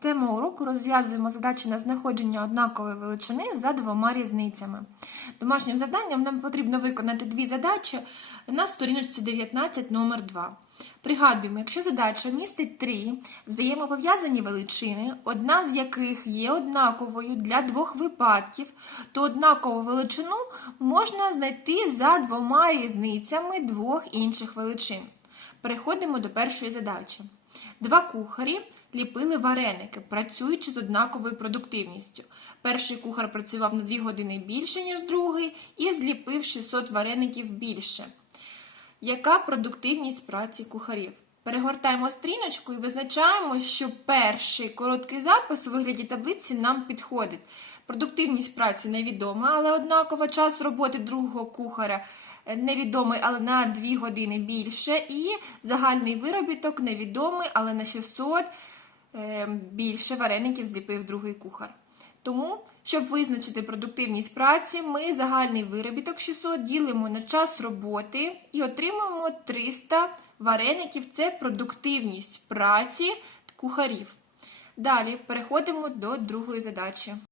Тема уроку розв'язуємо задачі на знаходження однакової величини за двома різницями. Домашнім завданням нам потрібно виконати дві задачі на сторіночці 19 номер 2. Пригадуємо, якщо задача містить три взаємопов'язані величини, одна з яких є однаковою для двох випадків, то однакову величину можна знайти за двома різницями двох інших величин. Переходимо до першої задачі. Два кухарі ліпили вареники, працюючи з однаковою продуктивністю. Перший кухар працював на 2 години більше, ніж другий, і зліпив 600 вареників більше. Яка продуктивність праці кухарів? Перегортаємо стріночку і визначаємо, що перший короткий запис у вигляді таблиці нам підходить. Продуктивність праці невідома, але однакова час роботи другого кухаря е, невідомий, але на 2 години більше. І загальний виробіток невідомий, але на 600 е, більше вареників зліпив другий кухар. Тому, щоб визначити продуктивність праці, ми загальний виробіток 600 ділимо на час роботи і отримуємо 300 вареників. Це продуктивність праці кухарів. Далі переходимо до другої задачі.